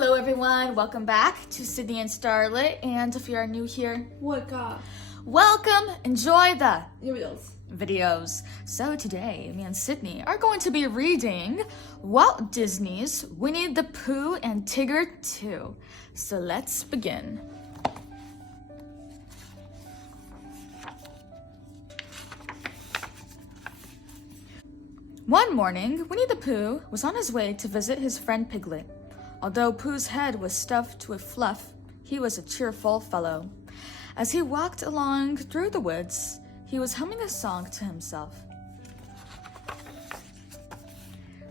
Hello everyone, welcome back to Sydney and Starlet, and if you are new here, welcome, enjoy the videos. So today, me and Sydney are going to be reading Walt Disney's Winnie the Pooh and Tigger 2. So let's begin. One morning, Winnie the Pooh was on his way to visit his friend Piglet. Although Pooh's head was stuffed with fluff, he was a cheerful fellow. As he walked along through the woods, he was humming a song to himself.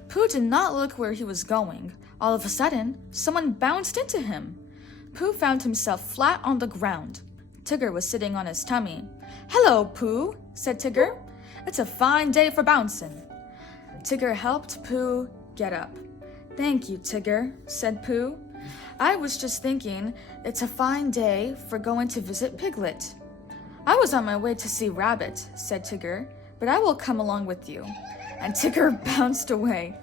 Pooh did not look where he was going. All of a sudden, someone bounced into him. Pooh found himself flat on the ground. Tigger was sitting on his tummy. "Hello, Pooh," said Tigger. "It's a fine day for bouncing." Tigger helped Pooh get up. "Thank you, Tigger," said Pooh. "I was just thinking it's a fine day for going to visit Piglet." "I was on my way to see Rabbit," said Tigger, "but I will come along with you." And Tigger bounced away.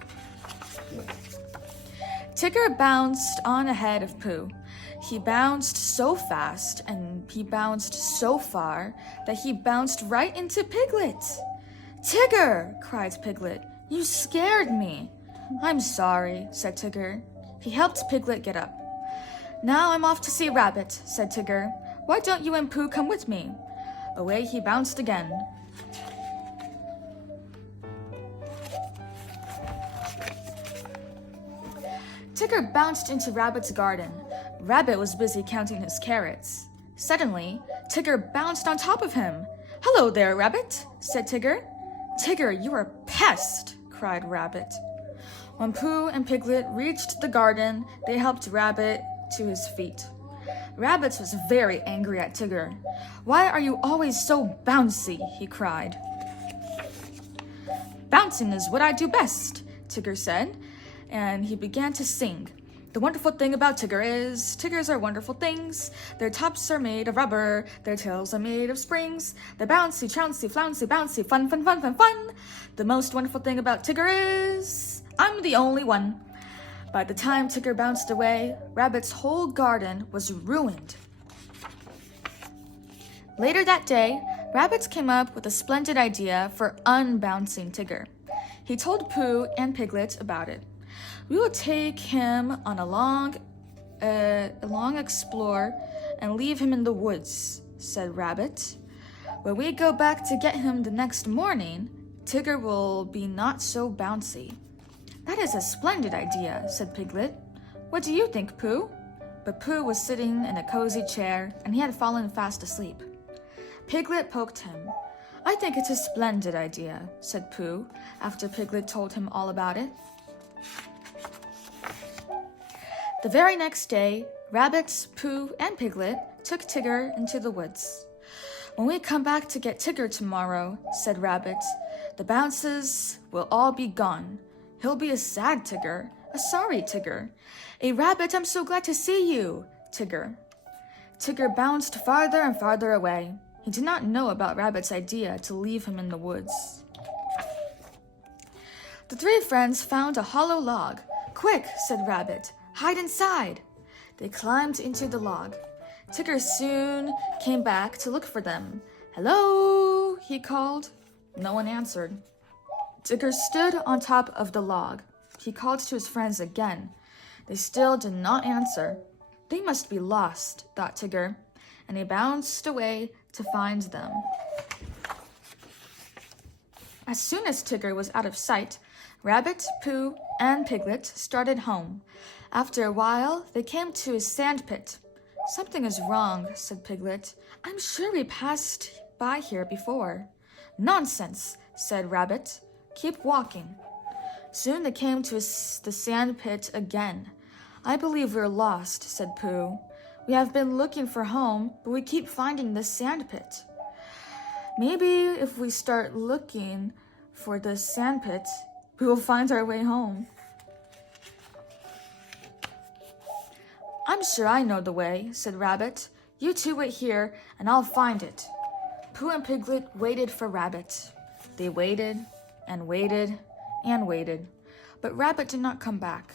Tigger bounced on ahead of Pooh. He bounced so fast and he bounced so far that he bounced right into Piglet. "Tigger!" cried Piglet. "You scared me." "I'm sorry," said Tigger. He helped Piglet get up. "Now I'm off to see Rabbit," said Tigger. "Why don't you and Pooh come with me?" Away he bounced again. Tigger bounced into Rabbit's garden. Rabbit was busy counting his carrots. Suddenly, Tigger bounced on top of him. "Hello there, Rabbit," said Tigger. "Tigger, you're a pest," cried Rabbit. When Pooh and Piglet reached the garden, they helped Rabbit to his feet. Rabbit was very angry at Tigger. "Why are you always so bouncy?" he cried. "Bouncing is what I do best," Tigger said, and he began to sing. "The wonderful thing about Tigger is, Tiggers are wonderful things. Their tops are made of rubber, their tails are made of springs. They're bouncy, trouncy, flouncy, bouncy, fun, fun, fun, fun, fun. The most wonderful thing about Tigger is, I'm the only one." By the time Tigger bounced away, Rabbit's whole garden was ruined. Later that day, Rabbit came up with a splendid idea for unbouncing Tigger. He told Pooh and Piglet about it. "We will take him on a long explore and leave him in the woods," said Rabbit. "When we go back to get him the next morning, Tigger will be not so bouncy." "That is a splendid idea," said Piglet. "What do you think, Pooh?" But Pooh was sitting in a cozy chair, and he had fallen fast asleep. Piglet poked him. "I think it's a splendid idea," said Pooh, after Piglet told him all about it. The very next day, Rabbit, Pooh, and Piglet took Tigger into the woods. "When we come back to get Tigger tomorrow," said Rabbit, "the bounces will all be gone. He'll be a sad Tigger, a sorry Tigger. A Rabbit, I'm so glad to see you, Tigger." Tigger bounced farther and farther away. He did not know about Rabbit's idea to leave him in the woods. The three friends found a hollow log. "Quick," said Rabbit, "hide inside." They climbed into the log. Tigger soon came back to look for them. "Hello," he called. No one answered. Tigger stood on top of the log. He called to his friends again. They still did not answer. They must be lost, thought Tigger, and he bounced away to find them. As soon as Tigger was out of sight, Rabbit, Pooh, and Piglet started home. After a while, they came to a sand pit. "Something is wrong," said Piglet. "I'm sure we passed by here before." "Nonsense," said Rabbit. "Keep walking." Soon they came to the sand pit again. "I believe we're lost," said Pooh. "We have been looking for home, but we keep finding this sand pit." "Maybe if we start looking for this sand pit, we will find our way home." "I'm sure I know the way," said Rabbit. "You two wait here, and I'll find it." Pooh and Piglet waited for Rabbit. They waited and waited and waited, but Rabbit did not come back.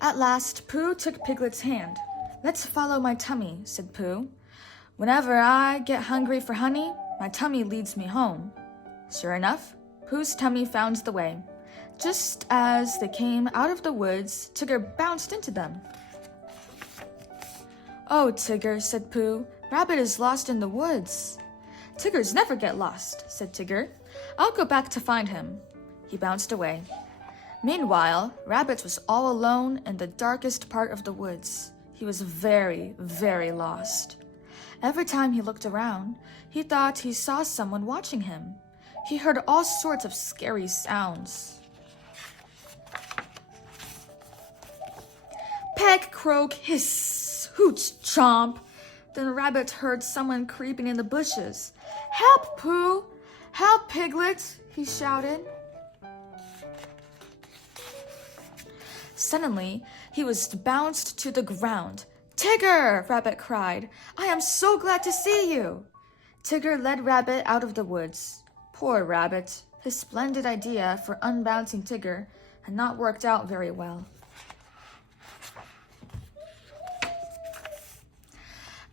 At last, Pooh took Piglet's hand. "Let's follow my tummy," said Pooh. "Whenever I get hungry for honey, my tummy leads me home." Sure enough, Pooh's tummy found the way. Just as they came out of the woods, Tigger bounced into them. "Oh, Tigger," said Pooh, "Rabbit is lost in the woods." "Tiggers never get lost," said Tigger. "I'll go back to find him." He bounced away. Meanwhile, Rabbit was all alone in the darkest part of the woods. He was very, very lost. Every time he looked around, he thought he saw someone watching him. He heard all sorts of scary sounds. Peck, croak, hiss, hoot, chomp. Then Rabbit heard someone creeping in the bushes. "Help, Pooh! Help, Piglet!" he shouted. Suddenly, he was bounced to the ground. "Tigger!" Rabbit cried. "I am so glad to see you!" Tigger led Rabbit out of the woods. Poor Rabbit. His splendid idea for unbouncing Tigger had not worked out very well.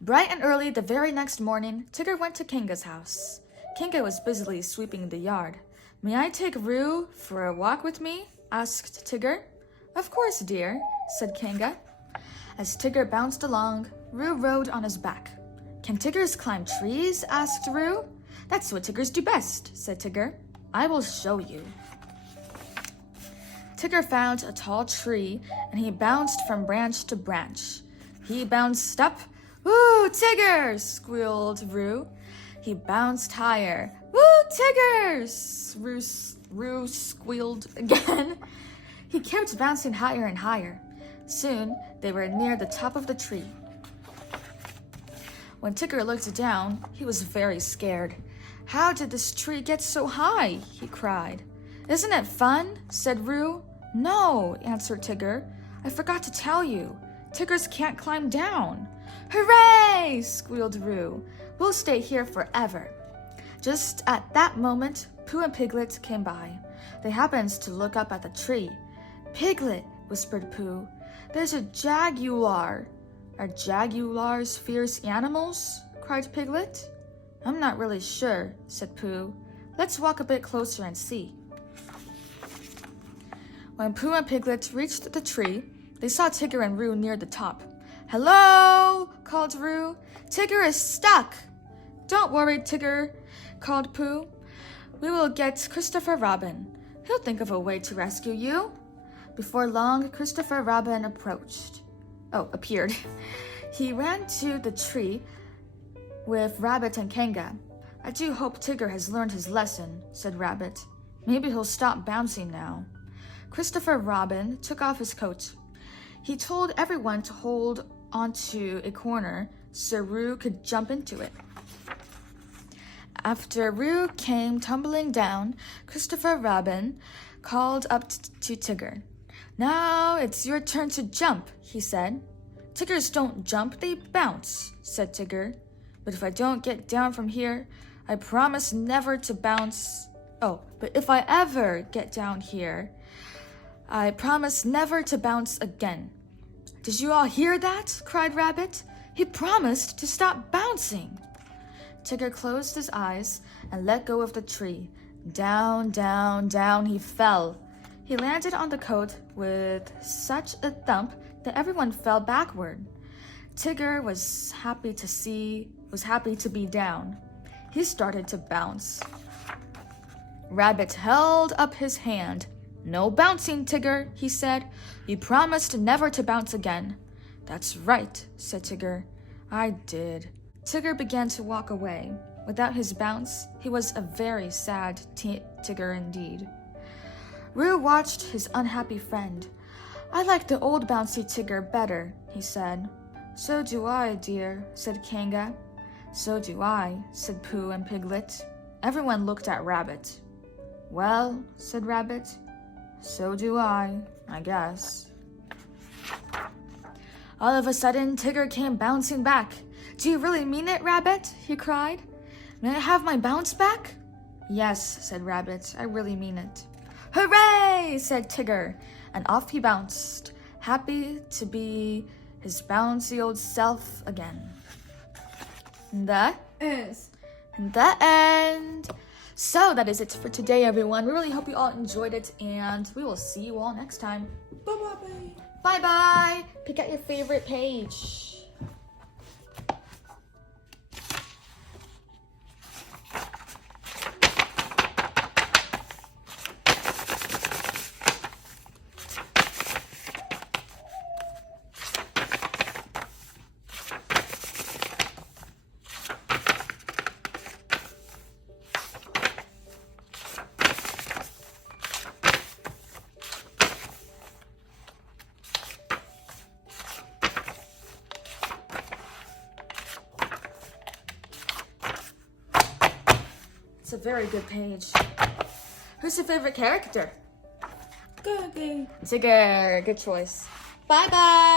Bright and early the very next morning, Tigger went to Kanga's house. Kanga was busily sweeping the yard. "May I take Roo for a walk with me?" asked Tigger. "Of course, dear," said Kanga. As Tigger bounced along, Roo rode on his back. "Can Tiggers climb trees?" asked Roo. "That's what Tiggers do best," said Tigger. "I will show you." Tigger found a tall tree, and he bounced from branch to branch. He bounced up. "Woo, Tigger!" squealed Roo. He bounced higher. "Woo, Tiggers!" Roo squealed again. He kept bouncing higher and higher. Soon, they were near the top of the tree. When Tigger looked down, he was very scared. "How did this tree get so high?" he cried. "Isn't it fun?" said Roo. "No," answered Tigger. "I forgot to tell you. Tiggers can't climb down." "Hooray!" squealed Roo. "We'll stay here forever." Just at that moment, Pooh and Piglet came by. They happened to look up at the tree. "Piglet," whispered Pooh, "there's a jaguar." "Are jaguars fierce animals?" cried Piglet. "I'm not really sure," said Pooh. "Let's walk a bit closer and see." When Pooh and Piglet reached the tree, they saw Tigger and Roo near the top. "Hello!" called Roo. "Tigger is stuck." "Don't worry, Tigger," called Pooh. "We will get Christopher Robin. He'll think of a way to rescue you." Before long, Christopher Robin appeared. He ran to the tree with Rabbit and Kanga. "I do hope Tigger has learned his lesson," said Rabbit. "Maybe he'll stop bouncing now." Christopher Robin took off his coat. He told everyone to hold onto a corner so Roo could jump into it. After Roo came tumbling down, Christopher Robin called up to Tigger. "Now it's your turn to jump," he said. "Tiggers don't jump, they bounce," said Tigger. "But if I don't get down from here, I promise never to bounce. But if I ever get down here, I promise never to bounce again." "Did you all hear that?" cried Rabbit. "He promised to stop bouncing." Tigger closed his eyes and let go of the tree. Down, down, down he fell. He landed on the coat with such a thump that everyone fell backward. Tigger was happy to be down. He started to bounce. Rabbit held up his hand. "No bouncing, Tigger," he said. "You promised never to bounce again." "That's right," said Tigger. "I did." Tigger began to walk away. Without his bounce, he was a very sad Tigger indeed. Roo watched his unhappy friend. "I like the old bouncy Tigger better," he said. "So do I, dear," said Kanga. "So do I," said Pooh and Piglet. Everyone looked at Rabbit. "Well," said Rabbit, "so do I guess." All of a sudden, Tigger came bouncing back. "Do you really mean it, Rabbit?" he cried. "May I have my bounce back?" "Yes," said Rabbit, "I really mean it." "Hooray!" said Tigger, and off he bounced. happy to be his bouncy old self again. And that is the end. So that is it for today, everyone. We really hope you all enjoyed it, and we will see you all next time. Bye-bye. Bye-bye. Pick out your favorite page. It's a very good page. Who's your favorite character? Good. Tigger. Good choice. Bye-bye.